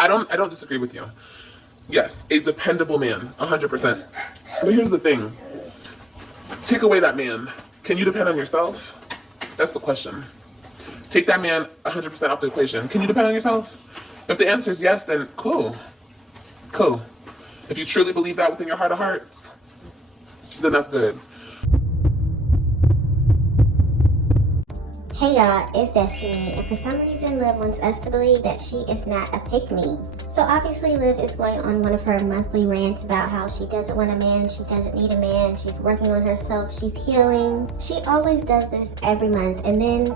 I don't disagree with you. Yes, a dependable man, 100%. But here's the thing. Take away that man. Can you depend on yourself? That's the question. Take that man 100% off the equation. Can you depend on yourself? If the answer is yes, then cool. Cool. If you truly believe that within your heart of hearts, then that's good. Hey y'all, it's Destiny, and for some reason Liv wants us to believe that she is not a pick-me. So obviously Liv is going on one of her monthly rants about how she doesn't want a man, she doesn't need a man, she's working on herself, she's healing. She always does this every month, and then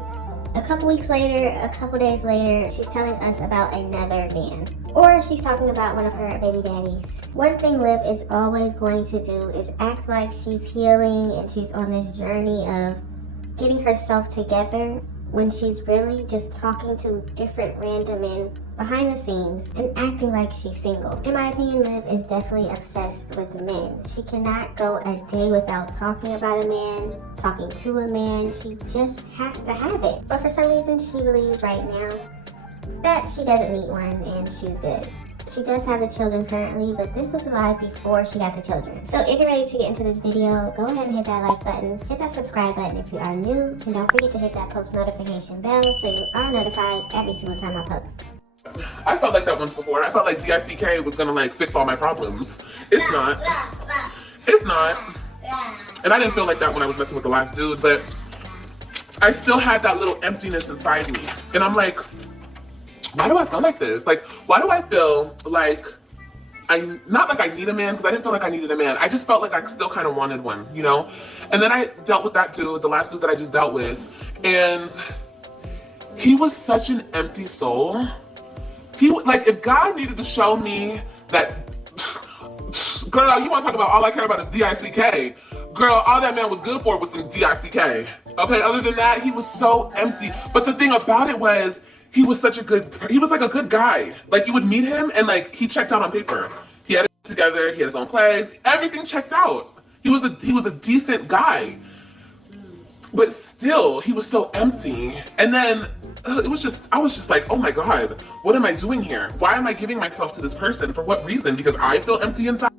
a couple weeks later, a couple days later, she's telling us about another man. Or she's talking about one of her baby daddies. One thing Liv is always going to do is act like she's healing and she's on this journey of getting herself together when she's really just talking to different random men behind the scenes and acting like she's single. In my opinion, Liv is definitely obsessed with men. She cannot go a day without talking about a man, talking to a man. She just has to have it. But for some reason, she believes right now that she doesn't need one and she's good. She does have the children currently, but this was live before she got the children. So if you're ready to get into this video, go ahead and hit that like button, hit that subscribe button if you are new, and don't forget to hit that post notification bell so you are notified every single time I post. I felt like that once before. I felt like DICK was gonna like fix all my problems. It's not. It's not. And I didn't feel like that when I was messing with the last dude, but I still had that little emptiness inside me. And I'm like, why do I feel like this? Like, why do I feel like not like I need a man, because I didn't feel like I needed a man. I just felt like I still kind of wanted one, you know? And then I dealt with that dude, the last dude that I just dealt with, and he was such an empty soul. Like, if God needed to show me that, girl, you want to talk about all I care about is DICK. Girl, all that man was good for was some DICK. Okay, other than that, he was so empty. But the thing about it was, he was like a good guy. Like, you would meet him and like, he checked out on paper. He had it together, he had his own place, everything checked out. He was a decent guy. But still, he was so empty. And then I was just like, oh my God, what am I doing here? Why am I giving myself to this person? For what reason? Because I feel empty inside?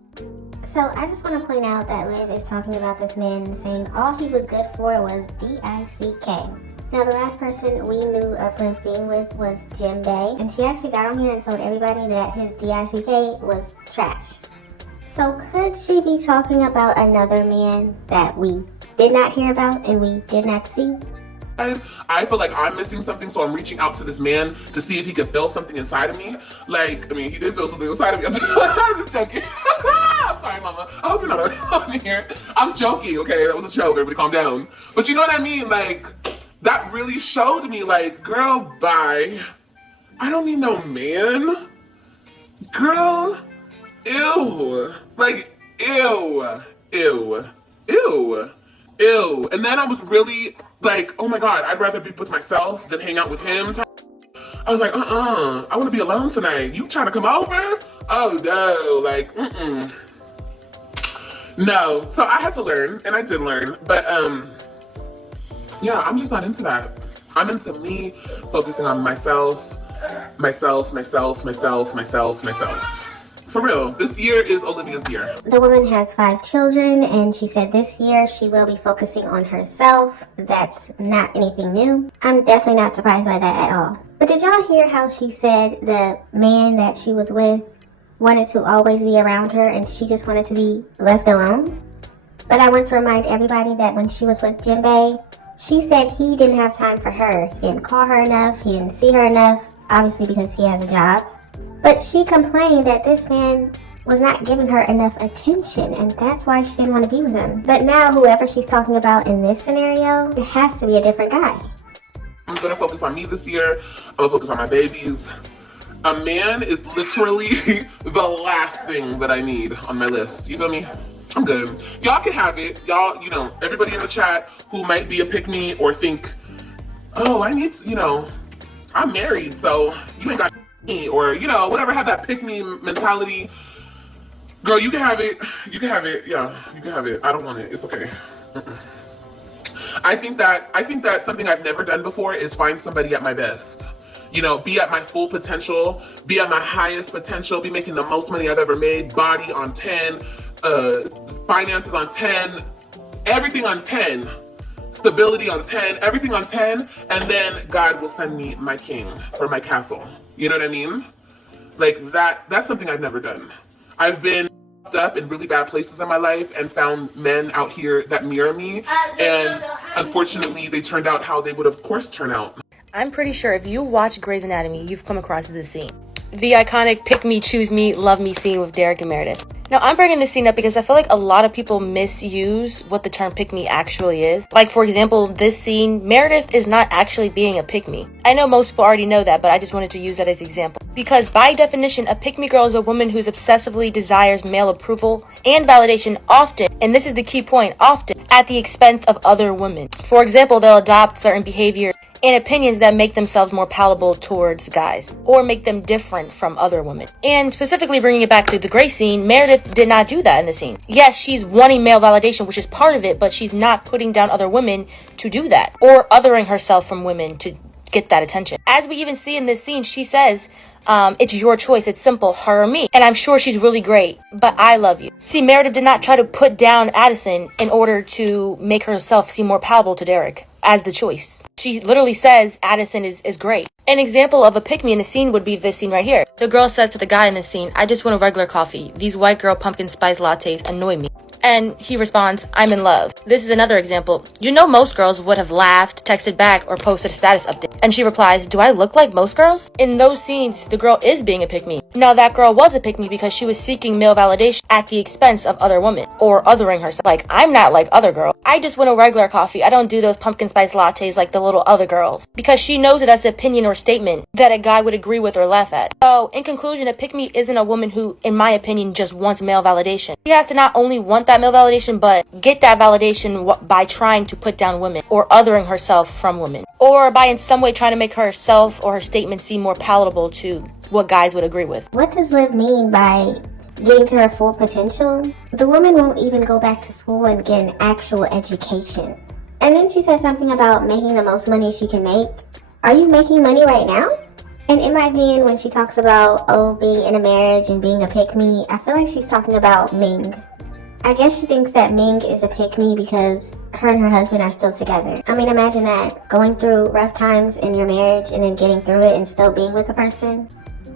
So I just want to point out that Liv is talking about this man and saying all he was good for was DICK. Now, the last person we knew of Liv being with was Jim Bay, and she actually got on here and told everybody that his DICK was trash. So could she be talking about another man that we did not hear about and we did not see? I feel like I'm missing something, so I'm reaching out to this man to see if he could feel something inside of me. Like, I mean, he did feel something inside of me. I'm just joking. I'm sorry, mama. I hope you're not on here. I'm joking, okay? That was a joke. Everybody calm down. But you know what I mean? Like, that really showed me, like, girl, bye. I don't need no man. Girl, ew. Like, ew, ew, ew, ew. And then I was really like, oh my God, I'd rather be with myself than hang out with him. I was like, I want to be alone tonight. You trying to come over? Oh no, like, no. So I had to learn, and I did learn, but yeah, I'm just not into that. I'm into me focusing on myself. For real, this year is Olivia's year. The woman has 5 children, and she said this year she will be focusing on herself. That's not anything new. I'm definitely not surprised by that at all. But did y'all hear how she said the man that she was with wanted to always be around her and she just wanted to be left alone? But I want to remind everybody that when she was with Jim Bay, she said he didn't have time for her. He didn't call her enough, he didn't see her enough, obviously because he has a job. But she complained that this man was not giving her enough attention, and that's why she didn't want to be with him. But now, whoever she's talking about in this scenario, it has to be a different guy. I'm gonna focus on me this year. I'm gonna focus on my babies. A man is literally the last thing that I need on my list. You feel me? I'm good. Y'all can have it. Y'all, you know, everybody in the chat who might be a pick-me or think, oh, I need to, you know, I'm married, so you ain't got me, or, you know, whatever, have that pick-me mentality. Girl, you can have it. You can have it. Yeah, you can have it. I don't want it. It's okay. I think that something I've never done before is find somebody at my best. You know, be at my full potential, be at my highest potential, be making the most money I've ever made, body on 10, finances on 10, everything on 10, stability on 10, everything on 10, and then God will send me my king for my castle. You know what I mean? Like that's something I've never done. I've been up in really bad places in my life and found men out here that mirror me, and unfortunately they turned out how they would of course turn out. I'm pretty sure if you watch Grey's Anatomy, you've come across this scene. The iconic pick me, choose me, love me scene with Derek and Meredith. Now, I'm bringing this scene up because I feel like a lot of people misuse what the term pick me actually is. Like, for example, this scene, Meredith is not actually being a pick me. I know most people already know that, but I just wanted to use that as an example. Because by definition, a pick me girl is a woman who's obsessively desires male approval and validation often, and this is the key point, often, at the expense of other women. For example, they'll adopt certain behavior and opinions that make themselves more palatable towards guys or make them different from other women. And specifically bringing it back to the Grey scene, Meredith did not do that in the scene. Yes, she's wanting male validation, which is part of it, but she's not putting down other women to do that or othering herself from women to get that attention. As we even see in this scene, she says, it's your choice. It's simple, her or me. And I'm sure she's really great, but I love you. See, Meredith did not try to put down Addison in order to make herself seem more palatable to Derek as the choice. She literally says Addison is great. An example of a pick-me in the scene would be this scene right here. The girl says to the guy in the scene, I just want a regular coffee. These white girl pumpkin spice lattes annoy me. And he responds, I'm in love. This is another example. You know most girls would have laughed, texted back, or posted a status update. And she replies, do I look like most girls? In those scenes, the girl is being a pick-me. Now that girl was a pick-me because she was seeking male validation at the expense of other women, or othering herself. Like, I'm not like other girls. I just want a regular coffee. I don't do those pumpkin spice lattes like the little other girls. Because she knows that that's an opinion or statement that a guy would agree with or laugh at. So, in conclusion, a pick-me isn't a woman who, in my opinion, just wants male validation. She has to not only want that male validation, but get that validation by trying to put down women or othering herself from women, or by in some way trying to make herself or her statement seem more palatable to what guys would agree with. What does Liv mean by getting to her full potential? The woman won't even go back to school and get an actual education. And then she said something about making the most money she can make. Are you making money right now? And in my opinion, when she talks about, being in a marriage and being a pick-me, I feel like she's talking about Ming. I guess she thinks that Ming is a pick-me because her and her husband are still together. I mean, imagine that, going through rough times in your marriage and then getting through it and still being with a person.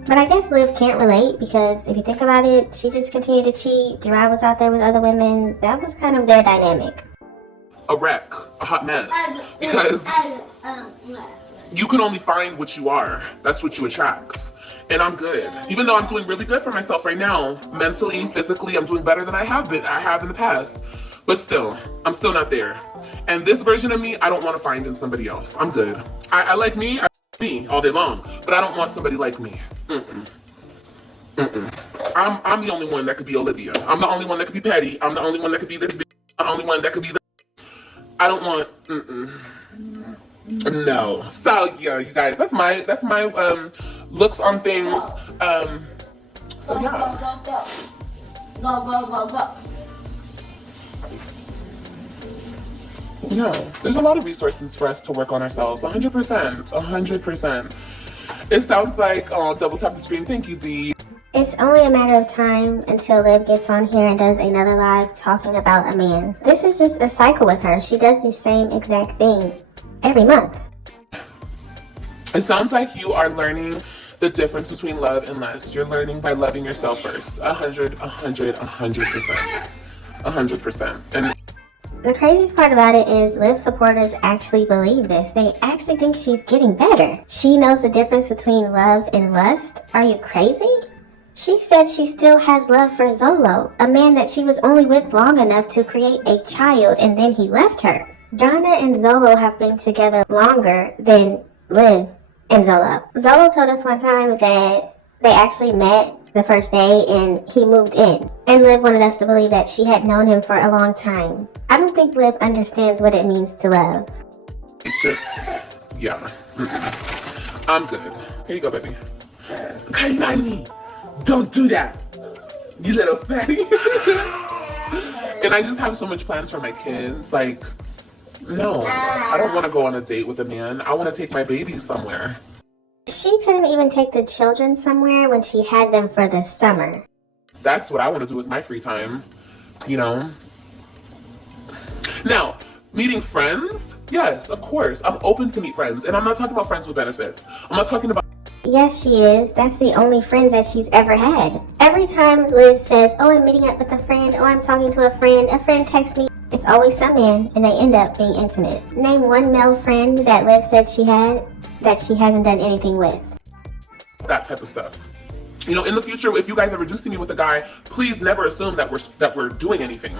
But I guess Liv can't relate because if you think about it, she just continued to cheat. Gerard was out there with other women. That was kind of their dynamic. A wreck, a hot mess, because you can only find what you are. That's what you attract. And I'm good. Even though I'm doing really good for myself right now, mentally, physically, I'm doing better than I have in the past. But still, I'm still not there. And this version of me, I don't want to find in somebody else. I'm good. I like me, I like me all day long, but I don't want somebody like me. I'm the only one that could be Olivia. I'm the only one that could be petty. I'm the only one that could be this bitch. I'm the only one that could be the... I don't want... No. So yeah, you guys, that's my looks on things. So yeah. Go. Yeah, there's a lot of resources for us to work on ourselves. 100%. It sounds like, double tap the screen. Thank you, Dee. It's only a matter of time until Liv gets on here and does another live talking about a man. This is just a cycle with her. She does the same exact thing every month. It sounds like you are learning the difference between love and lust. You're learning by loving yourself first. 100%. 100%. And the craziest part about it is Liv supporters actually believe this. They actually think she's getting better. She knows the difference between love and lust. Are you crazy? She said she still has love for Zolo, a man that she was only with long enough to create a child and then he left her. Donna and Zolo have been together longer than Liv and Zolo. Zolo told us one time that they actually met the first day and he moved in. And Liv wanted us to believe that she had known him for a long time. I don't think Liv understands what it means to love. it's just, yeah. I'm good. Here you go, baby. Kailani, don't do that, you little fatty. And I just have so much plans for my kids. Like, no, I don't want to go on a date with a man. I want to take my baby somewhere. She couldn't even take the children somewhere when she had them for the summer. That's what I want to do with my free time, you know? Now, meeting friends? Yes, of course. I'm open to meet friends. And I'm not talking about friends with benefits. I'm not talking about... Yes, she is. That's the only friends that she's ever had. Every time Liv says, oh, I'm meeting up with a friend, oh, I'm talking to a friend texts me, it's always some man, and they end up being intimate. Name one male friend that Liv said she had that she hasn't done anything with. that type of stuff. You know, in the future, if you guys ever do see me with a guy, please never assume that we're doing anything.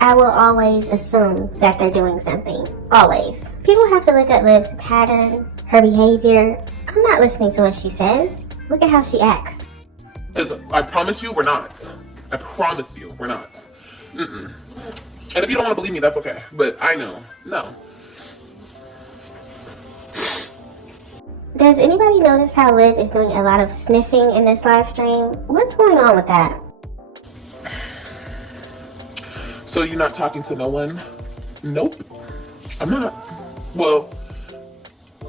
I will always assume that they're doing something. Always. People have to look at Liv's pattern, her behavior. I'm not listening to what she says. Look at how she acts. Because I promise you, we're not. I promise you, we're not. Mm-mm. And if you don't want to believe me, that's okay. But I know. No. Does anybody notice how Liv is doing a lot of sniffing in this live stream? What's going on with that? So you're not talking to no one? Nope. I'm not. Well,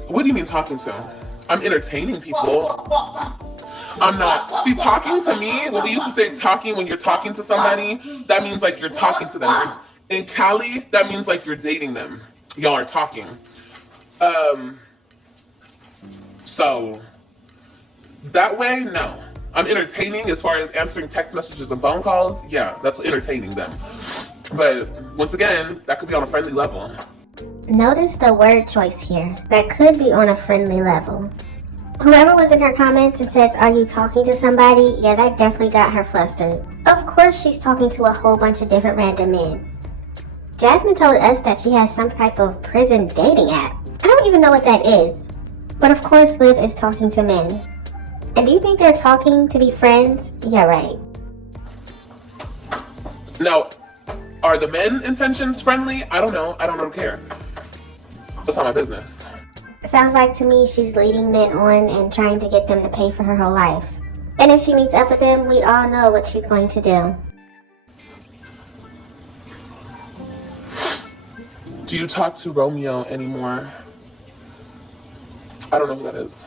what do you mean talking to? I'm entertaining people. I'm not. See, talking to me, when we used to say talking when you're talking to somebody, that means like you're talking to them. In Cali, that means like you're dating them. Y'all are talking. So that way, no. I'm entertaining as far as answering text messages and phone calls. Yeah, that's entertaining them. But once again, that could be on a friendly level. Notice the word choice here. That could be on a friendly level. Whoever was in her comments and says, are you talking to somebody? Yeah, that definitely got her flustered. Of course she's talking to a whole bunch of different random men. Jasmine told us that she has some type of prison dating app. I don't even know what that is. But of course Liv is talking to men. And do you think they're talking to be friends? Yeah, right. Now, are the men intentions friendly? I don't know. I don't care. That's not my business. Sounds like to me she's leading men on and trying to get them to pay for her whole life. And if she meets up with them, we all know what she's going to do. Do you talk to Romeo anymore? I don't know who that is.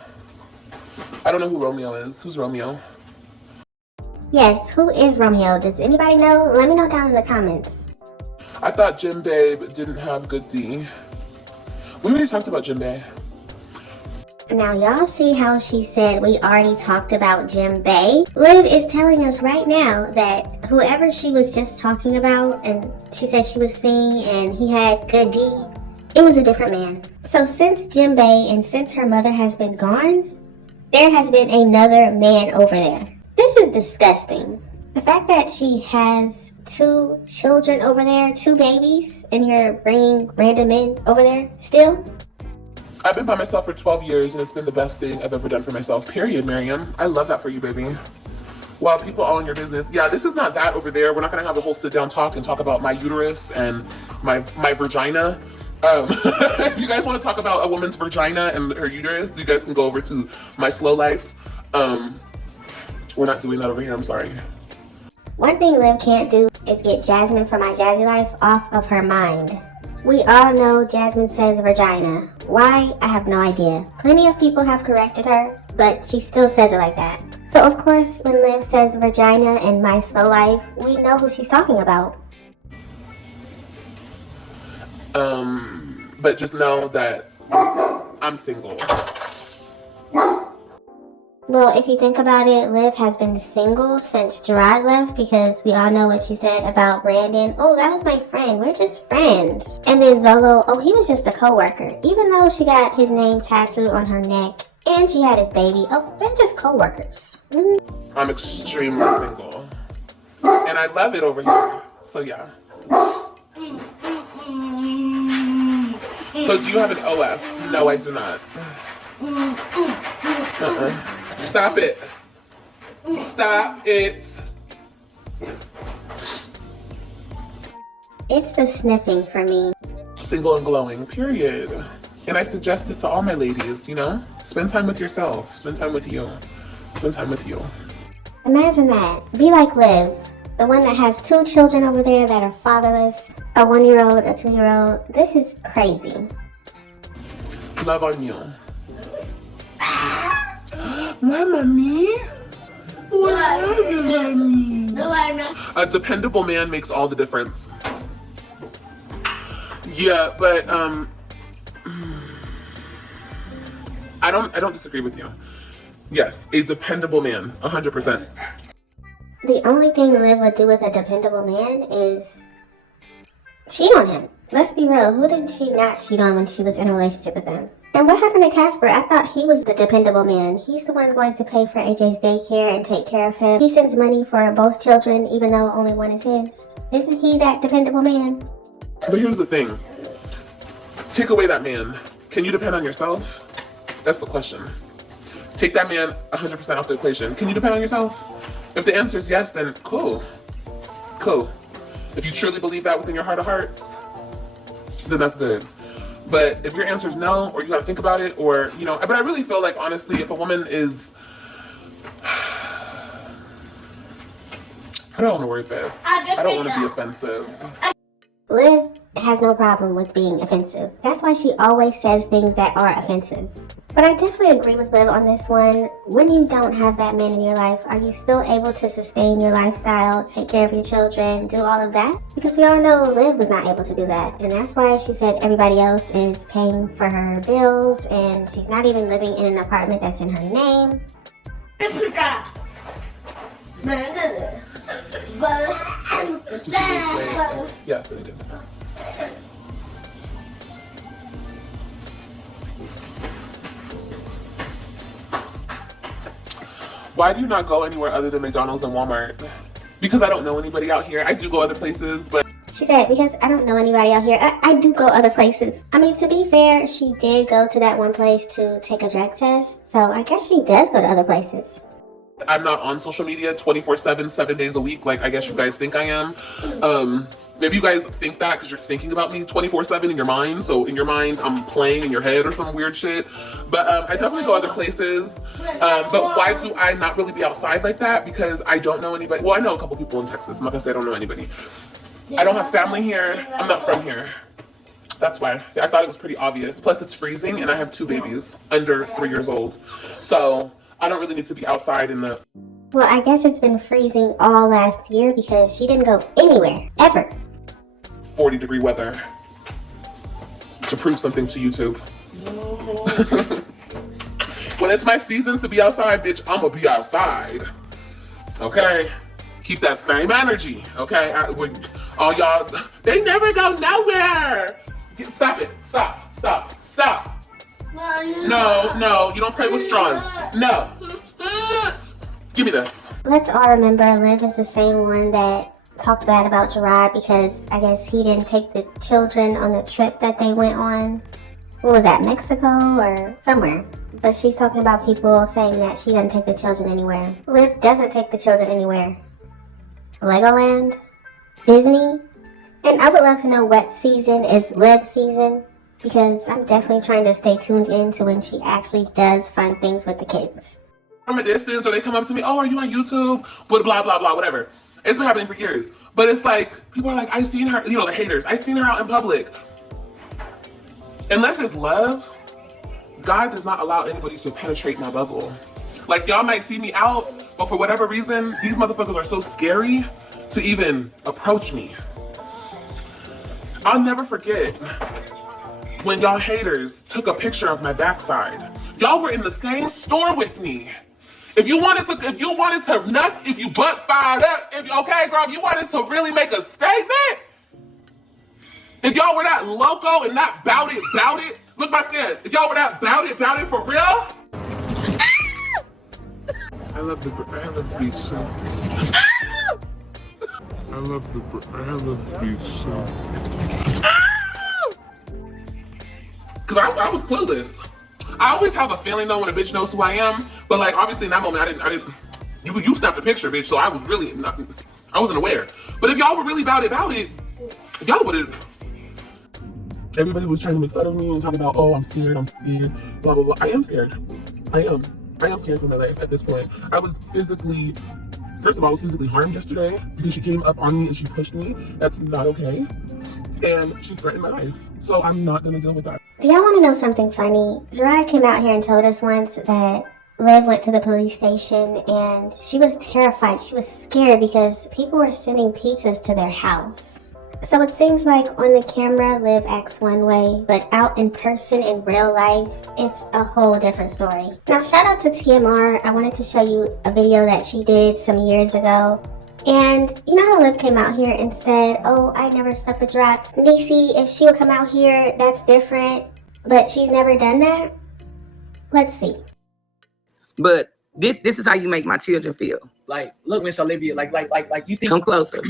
I don't know who Romeo is. Who's Romeo? Yes, who is Romeo? Does anybody know? Let me know down in the comments. I thought Jim Babe didn't have good D. We already talked about Jim Babe. Now y'all see how she said we already talked about Jim Bay? Liv is telling us right now that whoever she was just talking about, and she said she was seeing and he had good D, it was a different man. So since Jim Bay and since her mother has been gone, there has been another man over there. This is disgusting. The fact that she has 2 children over there, 2 babies, and you're bringing random men over there still? I've been by myself for 12 years and it's been the best thing I've ever done for myself, period, Miriam. I love that for you, baby. While people all in your business, yeah, this is not that over there. We're not gonna have a whole sit down talk and talk about my uterus and my vagina. If you guys want to talk about a woman's vagina and her uterus, you guys can go over to my slow life. We're not doing that over here, I'm sorry. One thing Liv can't do is get Jasmine from My Jazzy Life off of her mind. We all know Jasmine says vagina. Why? I have no idea. Plenty of people have corrected her, but she still says it like that. So of course, when Liv says vagina in My Slow Life, we know who she's talking about. But just know that I'm single. Well, if you think about it, Liv has been single since Gerard left because we all know what she said about Brandon. Oh, that was my friend. We're just friends. And then Zolo, oh, he was just a co-worker. Even though she got his name tattooed on her neck and she had his baby, oh, they're just co-workers. I'm extremely single. And I love it over here. So yeah. So do you have an OF? No, I do not. Stop it. Stop it. It's the sniffing for me. Single and glowing, period. And I suggest it to all my ladies, you know? Spend time with yourself. Spend time with you. Spend time with you. Imagine that. Be like Liv, the one that has 2 children over there that are fatherless, a 1-year-old, a 2-year-old. This is crazy. Love on you. Why, mommy? Why are you, mommy? No, I'm not. A dependable man makes all the difference. Yeah, but I don't disagree with you. Yes, a dependable man, 100%. The only thing Liv would do with a dependable man is cheat on him. Let's be real, who did she not cheat on when she was in a relationship with him? And what happened to Casper? I thought he was the dependable man. He's the one going to pay for AJ's daycare and take care of him. He sends money for both children, even though only one is his. Isn't he that dependable man? But here's the thing. Take away that man. Can you depend on yourself? That's the question. Take that man 100% off the equation. Can you depend on yourself? If the answer is yes, then cool. Cool. If you truly believe that within your heart of hearts, then that's good. But if your answer is no, or you gotta think about it, or, you know, but I really feel like, honestly, if a woman is, how do I want to word this? I don't want to be offensive. Liv has no problem with being offensive. That's why she always says things that are offensive. But I definitely agree with Liv on this one. When you don't have that man in your life, are you still able to sustain your lifestyle, take care of your children, do all of that? Because we all know Liv was not able to do that. And that's why she said everybody else is paying for her bills and she's not even living in an apartment that's in her name. Did you just say, yes, I did. Why do you not go anywhere other than McDonald's and Walmart? Because I don't know anybody out here. I do go other places, but... She said, because I don't know anybody out here. I do go other places. I mean, to be fair, she did go to that one place to take a drug test. So I guess she does go to other places. I'm not on social media 24/7, 7 days a week, like I guess you guys think I am. Maybe you guys think that because you're thinking about me 24/7 in your mind. So in your mind, I'm playing in your head or some weird shit. But I definitely go other places. But why do I not really be outside like that? Because I don't know anybody. Well, I know a couple people in Texas. I'm not gonna say I don't know anybody. I don't have family here. I'm not from here. That's why. I thought it was pretty obvious. Plus, it's freezing, and I have 2 babies under 3 years old. So I don't really need to be outside in the... Well, I guess it's been freezing all last year because she didn't go anywhere, ever. 40-degree weather to prove something to YouTube. When it's my season to be outside, bitch, I'm gonna be outside. Okay? Keep that same energy, okay? All y'all, they never go nowhere. Stop it. Stop. Stop. Stop. No, you don't play with straws. No. Give me this. Let's all remember Liv is the same one that talked bad about Gerard because I guess he didn't take the children on the trip that they went on. What was that, Mexico or somewhere? But she's talking about people saying that she doesn't take the children anywhere. Liv doesn't take the children anywhere. Legoland? Disney? And I would love to know what season is Liv's season, because I'm definitely trying to stay tuned in to when she actually does fun things with the kids. From a distance, or they come up to me, oh, are you on YouTube? Blah, blah, blah, blah, whatever. It's been happening for years. But it's like, people are like, I seen her, you know, the haters, I seen her out in public. Unless it's love, God does not allow anybody to penetrate my bubble. Like, y'all might see me out, but for whatever reason, these motherfuckers are so scary to even approach me. I'll never forget when y'all haters took a picture of my backside. Y'all were in the same store with me. If you wanted to nut, if you butt fired up, okay, girl, if you wanted to really make a statement, if y'all were that loco and not bout it, look my skins. If y'all were that bout it for real. I love the beach so. I love the beach so. Cause I was clueless. I always have a feeling though when a bitch knows who I am, but like obviously in that moment I didn't. You snapped a picture, bitch. So I was really not. I wasn't aware. But if y'all were really about it, y'all would have. Everybody was trying to make fun of me and talk about, oh, I'm scared, blah blah blah. I am scared. I am scared for my life at this point. First of all, I was physically harmed yesterday because she came up on me and she pushed me. That's not okay. And she threatened my life. So I'm not gonna deal with that. Do y'all want to know something funny? Gerard came out here and told us once that Liv went to the police station and she was terrified. She was scared because people were sending pizzas to their house. So it seems like on the camera, Liv acts one way, but out in person in real life, it's a whole different story. Now, shout out to TMR. I wanted to show you a video that she did some years ago. And you know how Liv came out here and said, oh, I never slept with Drots. Necie, if she would come out here, that's different. But she's never done that? Let's see. But this is how you make my children feel. Like, look, Miss Olivia, like you think. Come closer.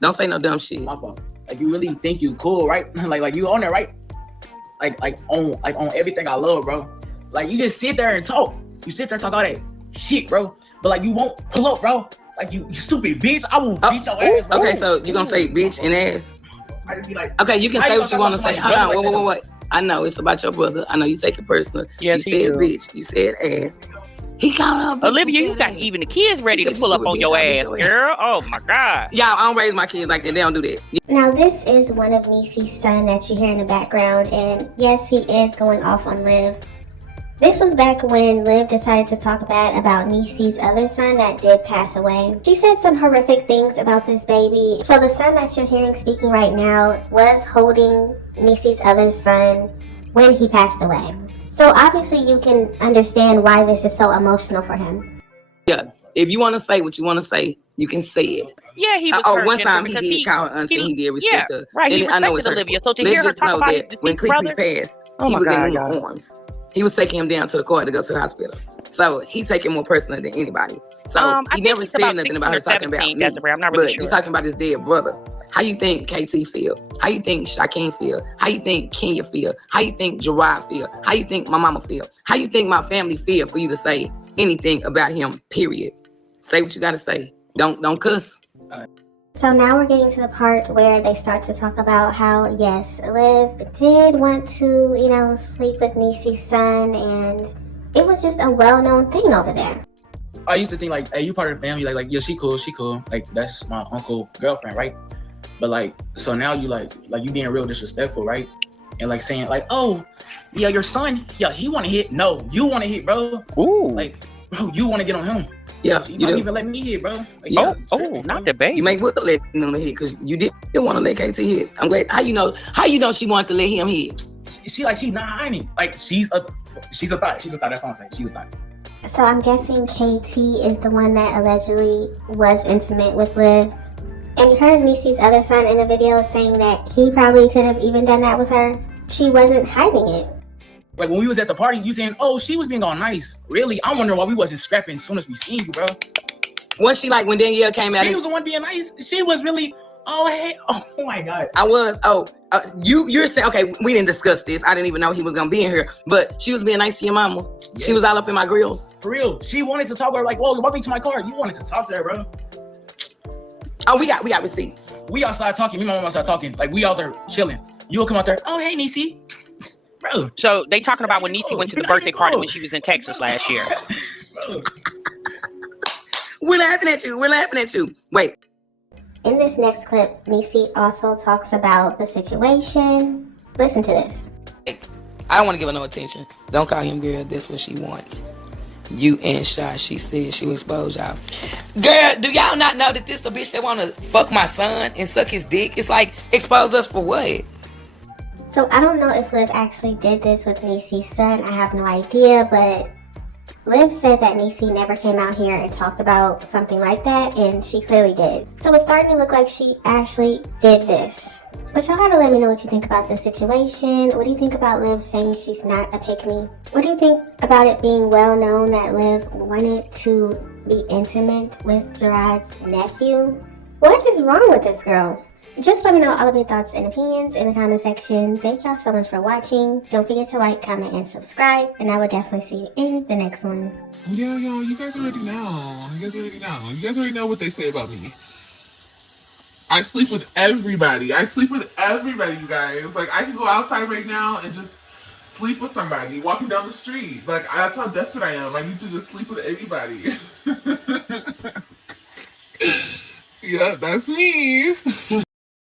Don't say no dumb shit. My fault. Like, you really think you cool, right? like you on there, right? Like on everything I love, bro. Like, you just sit there and talk. You sit there and talk all that shit, bro. But like, you won't pull up, bro. Like, you stupid bitch. I will beat your ass, bro. Okay, so you gonna say bitch and ass? I just be like, okay, you can say what you want to say. Hold on, wait. I know it's about your brother. I know you take it personal. Yes, you said bitch. You said ass. He called her. Olivia, you got even the kids ready to pull up on your ass, girl. Oh my God. Y'all, I don't raise my kids like that. They don't do that. Now, this is one of Necie's son that you hear in the background, and yes, he is going off on Liv. This was back when Liv decided to talk bad about Necie's other son that did pass away. She said some horrific things about this baby. So the son that you're hearing speaking right now was holding Necie's other son when he passed away. So obviously you can understand why this is so emotional for him. Yeah, if you want to say what you want to say, you can say it. Yeah, he was one time he did call her auntie. He did respect her. Right, he I know respected it's Olivia. So to Let's hear her just talk know about that his when brother, Cleveland passed, oh he my was God, in my arms. He was taking him down to the car to go to the hospital. So he taking more personal than anybody. So he never said nothing about her talking about me. I'm not really sure. He's talking about his dead brother. How you think KT feel? How you think Shaquem feel? How you think Kenya feel? How you think Gerard feel? How you think my mama feel? How you think my family feel for you to say anything about him, period? Say what you gotta say. Don't cuss. So now we're getting to the part where they start to talk about how, yes, Liv did want to, sleep with Necie's son, and it was just a well-known thing over there. I used to think like, hey, you part of the family, like, yeah, she cool. Like, that's my uncle girlfriend, right? But like, so now you like you being real disrespectful, right? And like saying like, oh, yeah, your son, yeah, he want to hit. No, you want to hit, bro. Ooh. Like, bro, you want to get on him. Yeah, you don't even let me hit, bro. Like, yeah, not the baby. You may well let him on the hit because you didn't want to let KT hit. I'm glad. How you know she wanted to let him hit? She's not hiding. Like she's a thought. That's all I'm saying. She's a thought. So I'm guessing KT is the one that allegedly was intimate with Liv. And you heard Necie's other son in the video saying that he probably could have even done that with her. She wasn't hiding it. Like when we was at the party, you saying, oh, she was being all nice. Really? I'm wondering why we wasn't scrapping as soon as we seen you, bro. Was she like when Danielle came out? She was the one being nice. She was really, oh, hey, oh my God. I was, you're saying, okay, we didn't discuss this. I didn't even know he was going to be in here. But she was being nice to your mama. Yes. She was all up in my grills. For real. She wanted to talk to her like, whoa, walk me to my car. You wanted to talk to her, bro. Oh, we got receipts. We outside talking. Me and my mom outside talking. Like, we out there chilling. You'll come out there, oh, hey, Necie. Bro. So they talking about when Necie went to the birthday party when she was in Texas last year. We're laughing at you. Wait. In this next clip, Necie also talks about the situation. Listen to this. I don't want to give her no attention. Don't call him girl. That's what she wants. You and Shy, she said she will expose y'all. Girl, do y'all not know that this the bitch that want to fuck my son and suck his dick? It's like, expose us for what? So I don't know if Liv actually did this with Necie's son. I have no idea, but Liv said that Necie never came out here and talked about something like that, and she clearly did. So it's starting to look like she actually did this. But y'all gotta let me know what you think about this situation. What do you think about Liv saying she's not a pick-me? What do you think about it being well known that Liv wanted to be intimate with Gerard's nephew? What is wrong with this girl? Just let me know all of your thoughts and opinions in the comment section. Thank y'all so much for watching. Don't forget to like, comment, and subscribe. And I will definitely see you in the next one. Yeah, you guys already know. You guys already know what they say about me. I sleep with everybody. You guys. Like, I can go outside right now and just sleep with somebody walking down the street. Like, that's how desperate I am. I need to just sleep with anybody. Yeah, that's me.